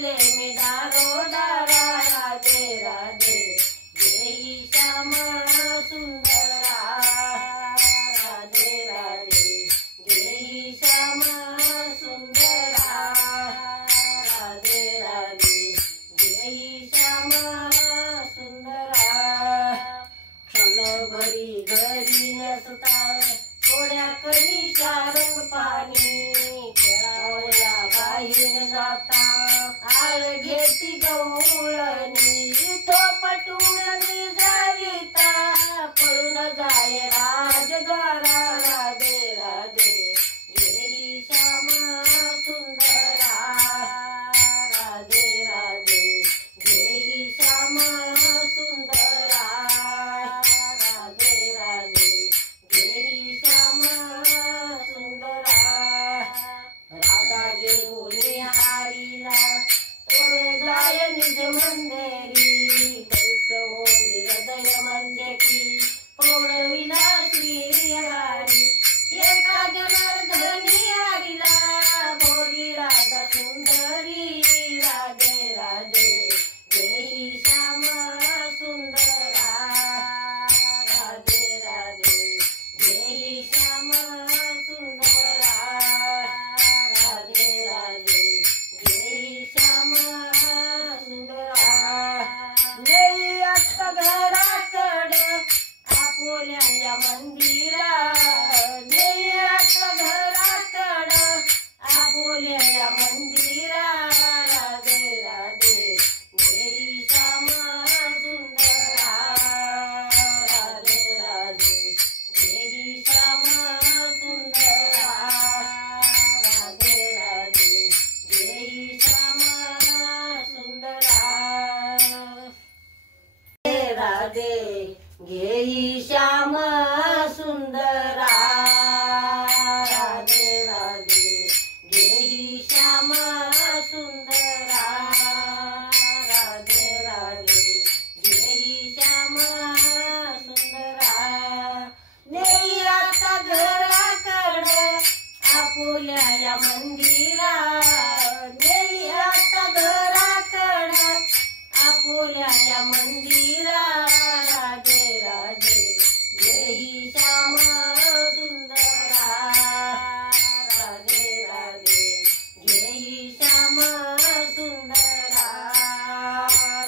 चले मी दारोदारा राधे राधे घेई श्यामा सुंदरा राधे राधे घेई श्यामा सुंदरा राधे राधे घेई श्यामा सुंदरा क्षणभरी घरी नसता थोड्या कळीच्या रंग पाणी खेळावया बाहेर जाता आळ घेती गवळणी तो पटून जाविता पळून जाय राजद्वारा राधे राधे घेई श्यामा सुंदरा राधे राधे घेई श्यामा सुंदरा राधे राधे घेई श्यामा सुंदरा राधा घेऊन हारीला तोडे जाय निज मंदिरी कैसवोनी हृदय म्हणजे की पौडविला श्रीहरी एका जनार्दनी हरीला बोली राधा सुंदरी राधे राधे घेई श्यामा सुंदरा राधे राधे घेई श्यामा सुंदरा राधे राधे घेई श्यामा सुंदरा नेई आता घराकडं आपोल्या या मंदिरा नेई आता घराकडं आपोल्या या मंदिरा राधे राधे घेई श्यामा सुंदरा राधे राधे घेई श्यामा सुंदरा राधे राधे घेई श्यामा सुंदरा राधे घेई श्यामा सुंदरा राधे राधे घेई श्यामा सुंदरा राधे राधे घेई श्यामा सुंदरा नेई आता घराकडं आपोल्या या मंदिरा नेई आता घराकडं आपोल्या या मंदिरा राधे राधे घेई श्यामा सुंदरा राधे राधे घेई श्यामा सुंदरा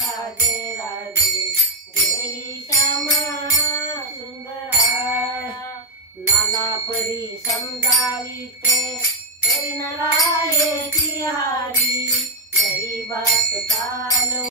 राधे राधे घेई श्यामा सुंदरा नाना परी समजाविते तरी नराये ती हारी गरीबात काल